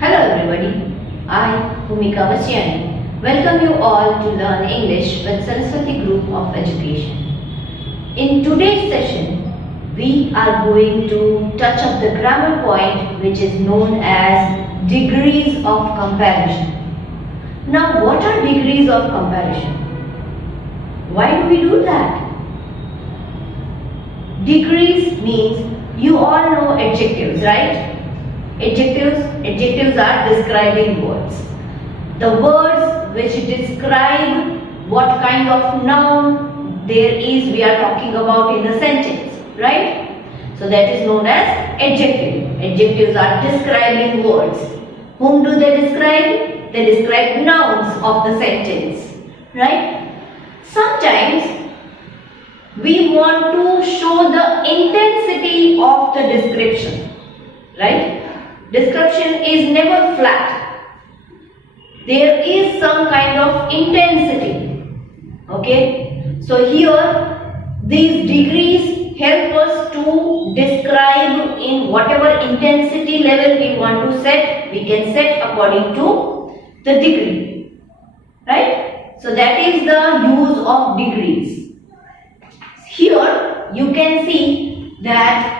Hello everybody, I, Bhumika Vasyani, welcome you all to learn English with Saraswati Group of Education. In today's session, we are going to touch up the grammar point which is known as degrees of comparison. Now, what are degrees of comparison? Why do we do that? Degrees means you all know adjectives, right? Adjectives are describing words. The words which describe what kind of noun there is we are talking about in the sentence, right? So that is known as adjective. Adjectives are describing words. Whom do they describe? They describe nouns of the sentence, right? Sometimes we want to show the intensity of the description, right? Description is never flat. There is some kind of intensity. Okay. So here these degrees help us to describe in whatever intensity level we want to set. We can set according to the degree. Right. So that is the use of degrees. Here you can see that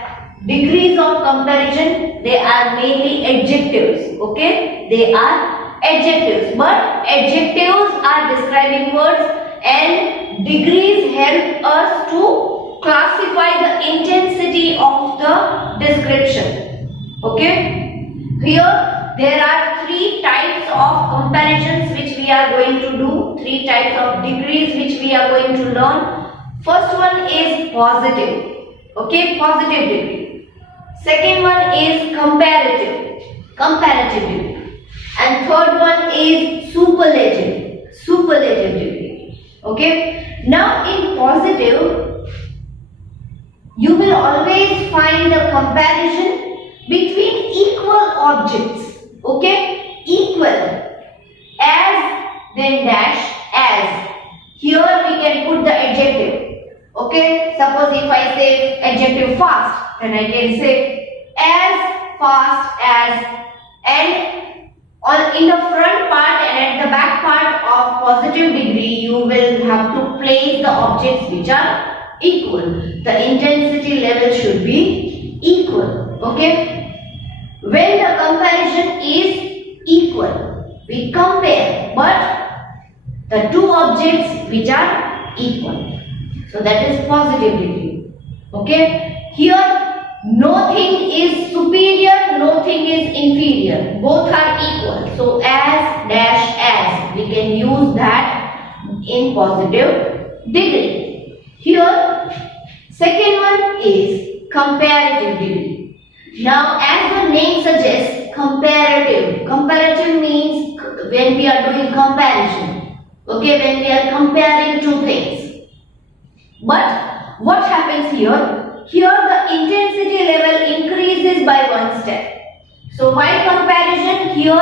degrees of comparison, they are mainly adjectives. Okay, they are adjectives, but adjectives are describing words and degrees help us to classify the intensity of the description. Okay, here there are three types of comparisons which we are going to do, three types of degrees which we are going to learn. First one is positive. Okay, positive degree. Second one is comparative degree. And third one is superlative degree. Okay. Now in positive, you will always find a comparison between equal objects. Okay, equal, as, then dash, as. Here we can put the adjective. Okay, suppose if I say adjective fast, then I can say as fast as, and in the front part and at the back part of positive degree you will have to place the objects which are equal. The intensity level should be equal. Okay, when the comparison is equal, we compare, but the two objects which are equal. So that is positive degree. Okay. Here nothing is superior, nothing is inferior. Both are equal. So as dash as, we can use that in positive degree. Here second one is comparative degree. Now as the name suggests, comparative. Comparative means when we are doing comparison. Okay, when we are comparing two things. But what happens here? Here the intensity level increases by one step. So by comparison, here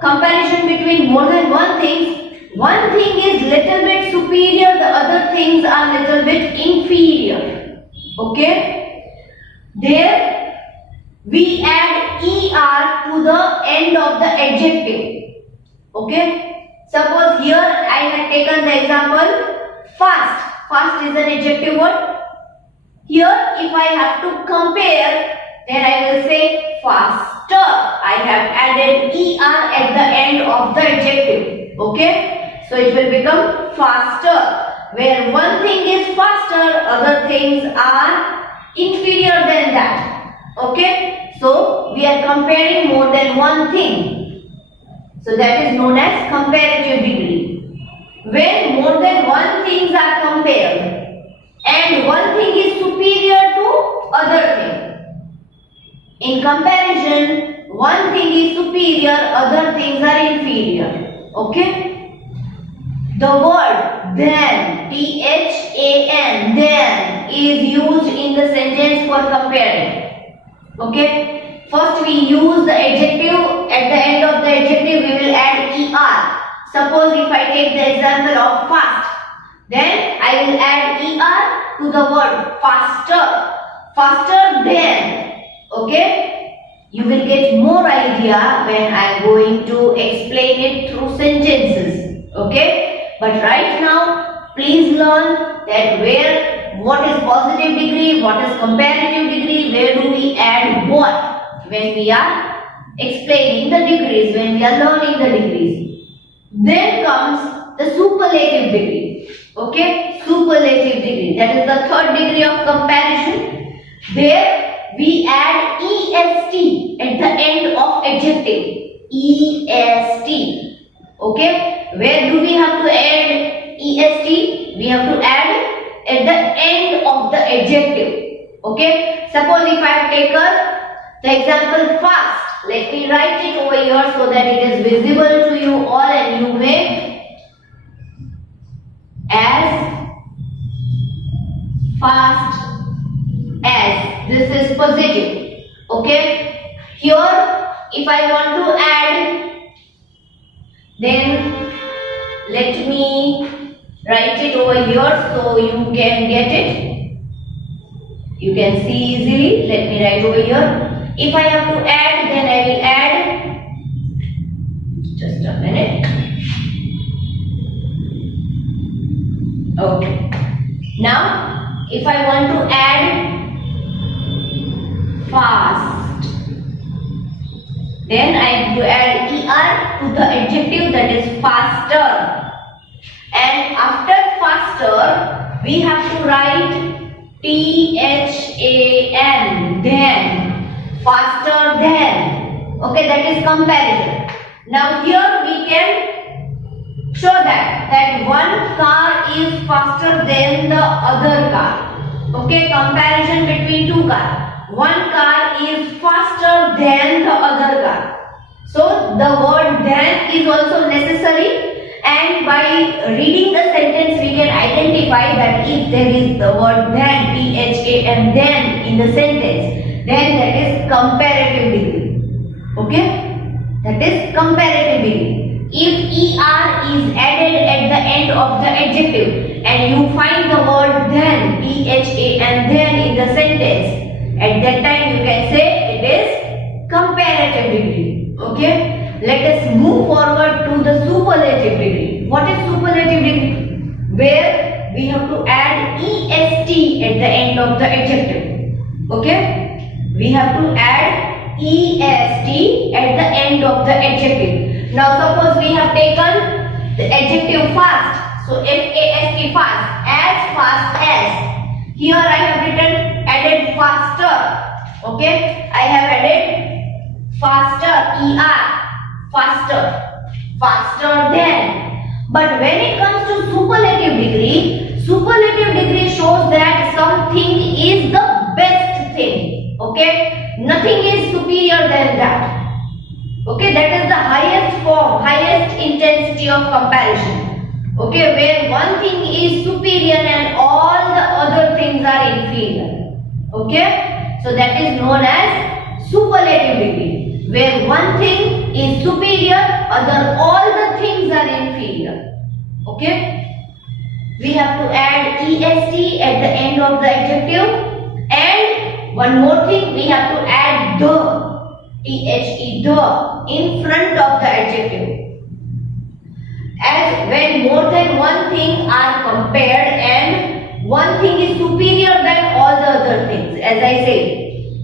comparison between more than one thing is little bit superior, the other things are little bit inferior. Okay? There we add er to the end of the adjective. Okay? Suppose here I had taken the example fast. Fast is an adjective word. Here if I have to compare, then I will say faster. I have added er at the end of the adjective. Okay. So it will become faster. Where one thing is faster, other things are inferior than that. Okay. So we are comparing more than one thing. So that is known as comparative degree. When more than one things are compared and one thing is superior to other thing. In comparison, one thing is superior, other things are inferior. Okay? The word then, THAN, then is used in the sentence for comparing. Okay? First we use the adjective, at the end of the adjective we will add ER. Suppose if I take the example of fast, then I will add er to the word faster. Faster than. Okay. you will get more idea when I am going to explain it through sentences. Okay? But right now, please learn that what is positive degree, what is comparative degree, where do we add what when we are explaining the degrees, when we are learning the degrees. Then comes the superlative degree. Okay? Superlative degree. That is the third degree of comparison. There we add est at the end of adjective. est. Okay? Where do we have to add est? We have to add at the end of the adjective. Okay? Suppose if I have taken the example fast. Let me write it over here so that it is visible to you all and you may as fast as. This is positive. Okay? Here if I want to add, then let me write it over here so you can get it. You can see easily. Let me write over here. If I have to add, then I will add. Just a minute. Okay. Now, if I want to add fast, then I have to add er to the adjective, that is faster. And after faster, we have to write than, then. Faster than. Okay, that is comparison. Now here we can show that one car is faster than the other car. Okay, comparison between two cars. One car is faster than the other car. So the word than is also necessary, and by reading the sentence we can identify that if there is the word than, and then in the sentence, then that is comparative degree. Okay? That is comparative degree. If er is added at the end of the adjective and you find the word then, and then in the sentence, at that time you can say it is comparative degree. Okay? Let us move forward to the superlative degree. What is superlative degree? Where we have to add est at the end of the adjective. Okay? We have to add est at the end of the adjective. Now suppose we have taken the adjective fast. So fast, fast as. Here I have written added faster. Okay? I have added faster, faster than. But when it comes to superlative degree shows that something is the best thing. Okay, nothing is superior than that. Okay, that is the highest form, highest intensity of comparison. Okay, where one thing is superior and all the other things are inferior. Okay, so that is known as superlative degree, where one thing is superior, all the things are inferior. Okay, we have to add est at the end of the adjective. And one more thing, we have to add the in front of the adjective. As when more than one thing are compared and one thing is superior than all the other things. As I said,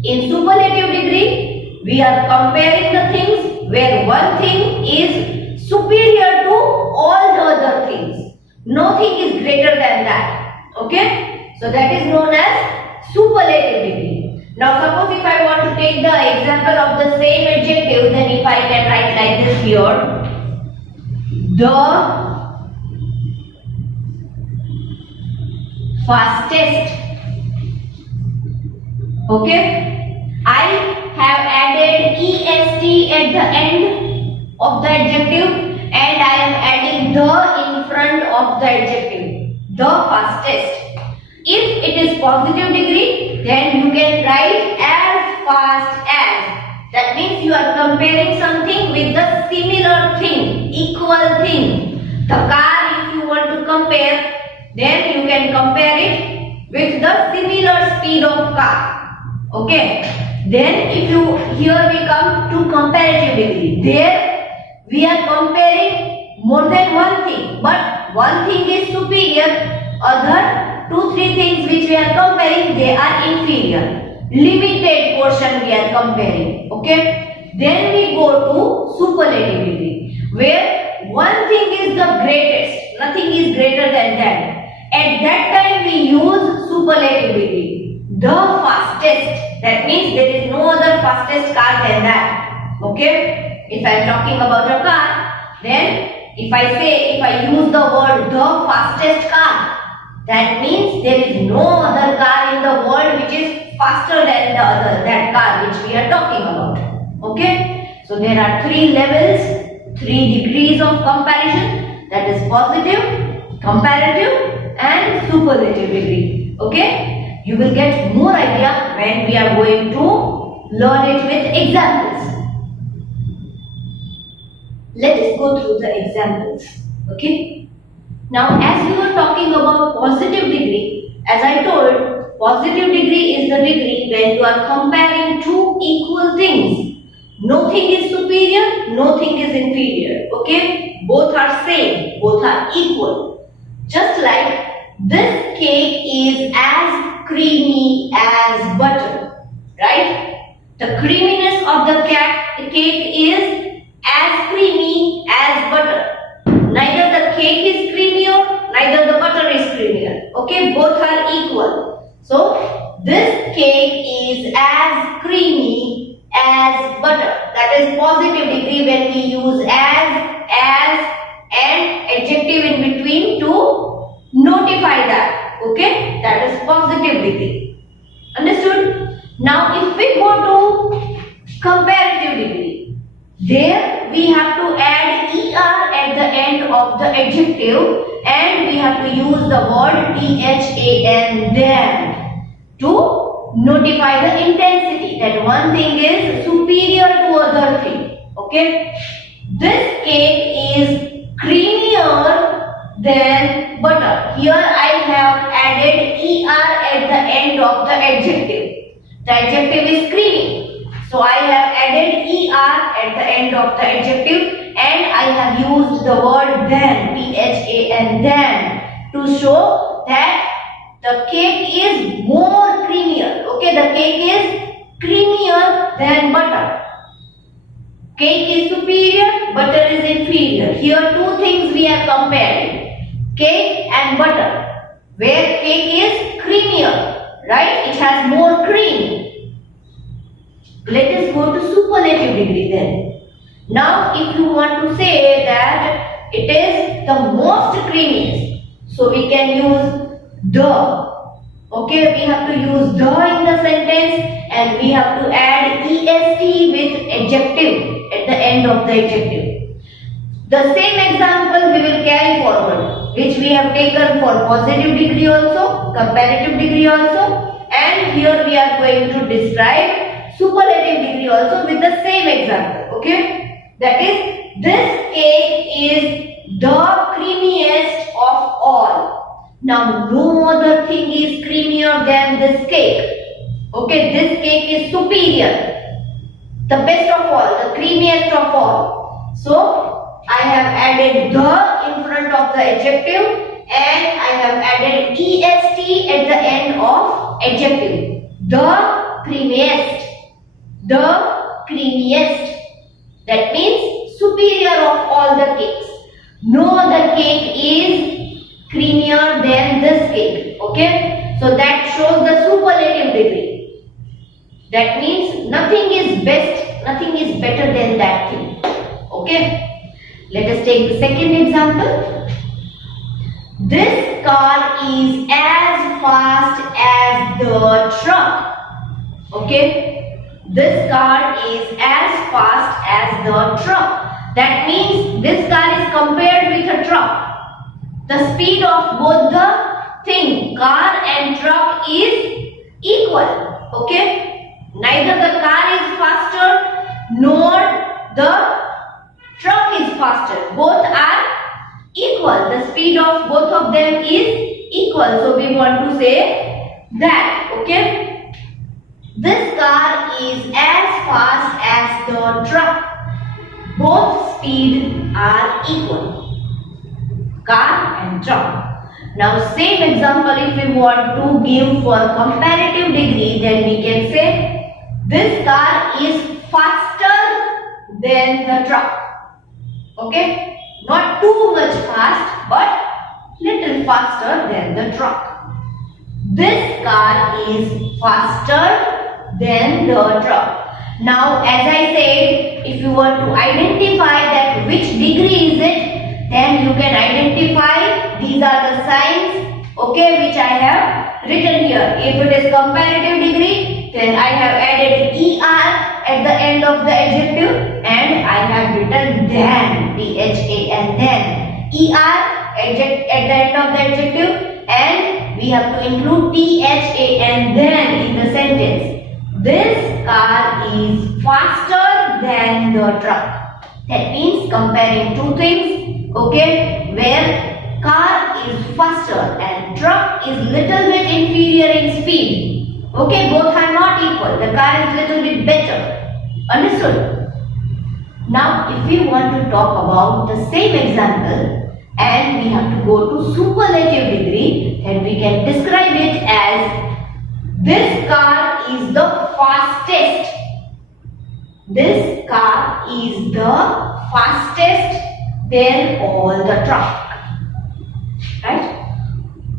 in superlative degree, we are comparing the things where one thing is superior to all the other things. Nothing is greater than that. Okay? So that is known as superlative degree. Now suppose if I want to take the example of the same adjective, then if I can write like this here, the fastest. Okay, I have added est at the end of the adjective and I am adding the in front of the adjective, the fastest. If it is positive degree, then you can write as fast as. That means you are comparing something with the similar thing, equal thing. The car, if you want to compare, then you can compare it with the similar speed of car. Okay. Then here we come to comparative degree. There we are comparing more than one thing, but one thing is superior, other 2-3 things which we are comparing, they are inferior. Limited portion we are comparing. Okay. Then we go to superlative degree, where one thing is the greatest, nothing is greater than that. At that time we use superlative degree, the fastest. That means there is no other fastest car than that. Okay. If I am talking about a car, then if I use the word the fastest car, that means there is no other car in the world which is faster than that car which we are talking about. Okay. So there are 3 levels, 3 degrees of comparison, that is positive, comparative and superlative degree. Okay. You will get more idea when we are going to learn it with examples. Let us go through the examples. Okay. Now, as we were talking about positive degree, as I told, positive degree is the degree when you are comparing 2 equal things. Nothing is superior, nothing is inferior. Okay. Both are same, both are equal. Just like this cake is as creamy as butter, right? The creaminess of the cake is as creamy as butter. Neither the cake is creamier, neither the butter is creamier. Okay, both are equal. So this cake is as creamy as butter. That is positive degree when we use as, and adjective in between to notify that. Okay, that is positive degree. Understood? Now if we go to comparative degree, there we have to add er at the end of the adjective and we have to use the word than than to notify the intensity that one thing is superior to other thing. Okay. This cake is creamier than butter. Here I have added er at the end of the adjective. The adjective is creamy. So I have added er at the end of the adjective and I have used the word than, than to show that the cake is more creamier. Okay, the cake is creamier than butter. Cake is superior, butter is inferior. Here 2 things we are comparing, cake and butter, where cake is creamier, right? It has more cream. Let us go to superlative degree then. Now if you want to say that it is the most creamiest, so we can use the. Okay, we have to use the in the sentence and we have to add est with adjective at the end of the adjective. The same example we will carry forward, which we have taken for positive degree also, comparative degree also, and here we are going to describe superlative degree also with the same example. Okay, that is, this cake is the creamiest of all. Now no other thing is creamier than this cake. Okay, this cake is superior, the best of all, the creamiest of all. So I have added the in front of the adjective and I have added est at the end of adjective. The creamiest. The creamiest. That means superior of all the cakes. No other cake is creamier than this cake. Okay. So that shows the superlative degree. That means nothing is best, nothing is better than that thing. Okay. Let us take the second example. This car is as fast as the truck. Okay. This car is as fast as the truck. That means this car is compared with a truck. The speed of both the thing, car and truck, is equal. Okay. Neither the car is faster nor the truck is faster. Both are equal. The speed of both of them is equal. So we want to say that. Okay. This car is as fast as the truck. Both speed are equal. Car and truck. Now same example if we want to give for comparative degree, then we can say this car is faster than the truck. Okay? Not too much fast but little faster than the truck. This car is faster than the truck. Now as I said, if you want to identify that which degree is it, then you can identify, these are the signs, okay, which I have written here. If it is comparative degree, then I have added ER at the end of the adjective and I have written than, THAN, then ER at the end of the adjective and we have to include THAN then in the sentence. This car is faster than the truck. That means comparing two things, okay, where car is faster and truck is little bit inferior in speed. Okay, both are not equal. The car is little bit better. Understood? Now, if we want to talk about the same example and we have to go to superlative degree, then we can describe it as this car is the fastest. This car is the fastest than all the truck. Right?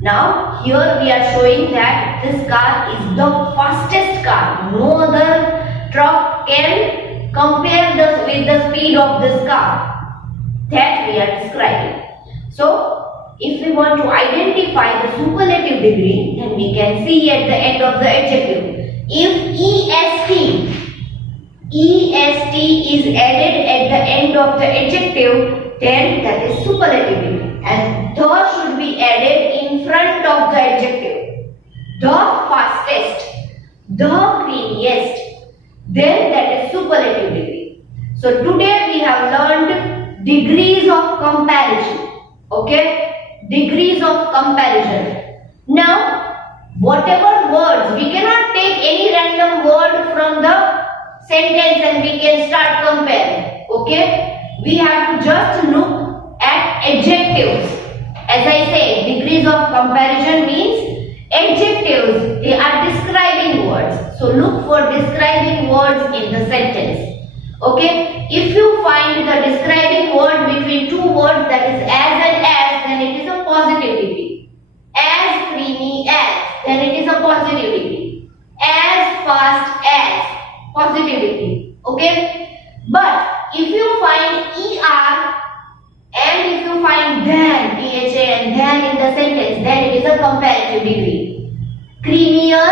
Now here we are showing that this car is the fastest car. No other truck can compare with the speed of this car. That we are describing. So if we want to identify the superlative degree, then we can see at the end of the adjective. If EST is added at the end of the adjective, then that is superlative degree. And the should be added in front of the adjective. The fastest, the creamiest, then that is superlative degree. So today we have learned degrees of comparison. Okay? Degrees of comparison. Now, whatever words, we cannot take any random word from the sentence and we can start comparing. Okay? We have to just look at adjectives. As I say, degrees of comparison means adjectives. They are describing words. So look for describing words in the sentence. Okay? If you find the describing word between two words, that is as and as, then it is a positive degree. As creamy as, then it is a positive degree. As fast as, positive degree. Okay? But if you find ER and if you find than, THA and than in the sentence, then it is a comparative degree. Creamier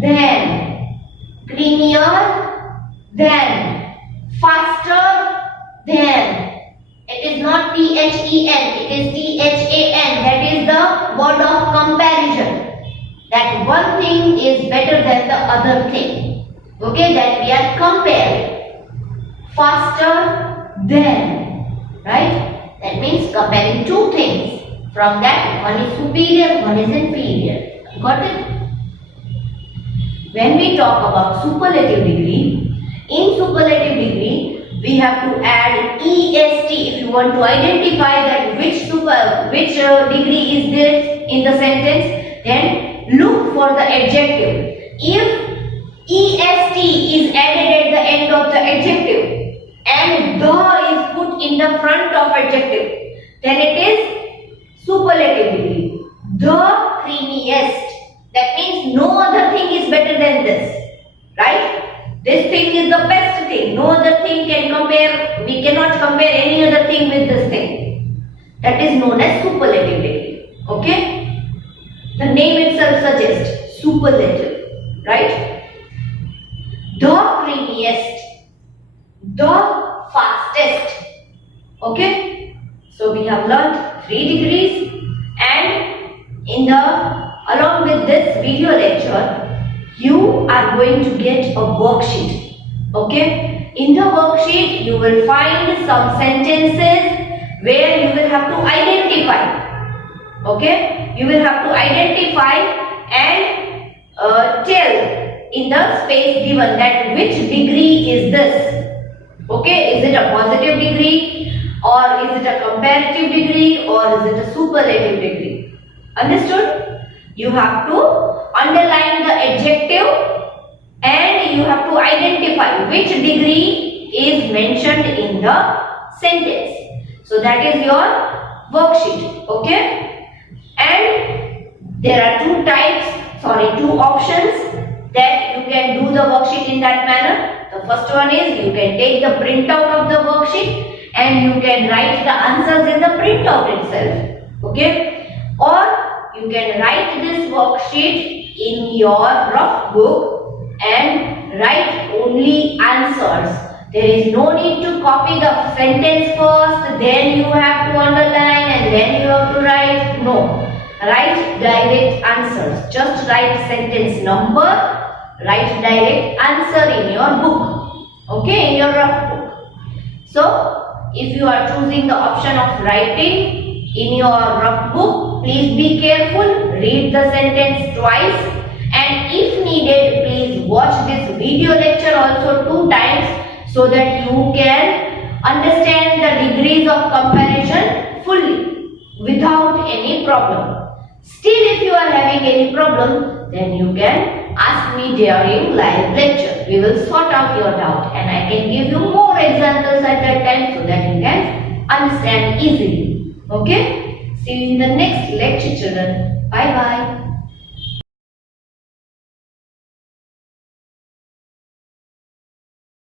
than, creamier than, faster than. It is not THEN, it is THAN. That is the word of comparison. That one thing is better than the other thing. Okay, that we are comparing. Faster than. Right? That means comparing two things. From that, one is superior, one is inferior. Got it? When we talk about superlative degree, in superlative degree, we have to add EST if you want to identify that which degree is this in the sentence. Then look for the adjective. If EST is added at the end of the adjective and the is put in the front of adjective, then it is superlative degree. The creamiest. That means no other thing is better than this. Right? This thing is the best thing. No other thing can compare. We cannot compare any other thing with this thing. That is known as superlative degree. Okay? The name itself suggests superlative. Right? The creamiest. The fastest. Okay? So we have learned 3 degrees and along with this video lecture, you are going to get a worksheet. Okay? In the worksheet, you will find some sentences where you will have to identify. Okay? You will have to identify and tell in the space given that which degree is this. Okay, is it a positive degree, or is it a comparative degree, or is it a superlative degree? Understood? You have to underline the adjective and you have to identify which degree is mentioned in the sentence. So that is your worksheet. Okay, and there are two options that you can do the worksheet in that manner. The first one is you can take the printout of the worksheet and you can write the answers in the printout itself. Okay, or you can write this worksheet in your rough book and write only answers. There is no need to copy the sentence first, then you have to underline and then you have to write. No. Write direct answers. Just write sentence number, write direct answer in your book. Okay, in your rough book. So, if you are choosing the option of writing in your rough book, please be careful. Read the sentence twice, and if needed, please watch this video lecture also 2 times so that you can understand the degrees of comparison fully without any problem. Still, if you are having any problem, then you can ask me during live lecture. We will sort out your doubt and I can give you more examples at that time so that you can understand easily. Okay? See you in the next lecture, children. Bye bye.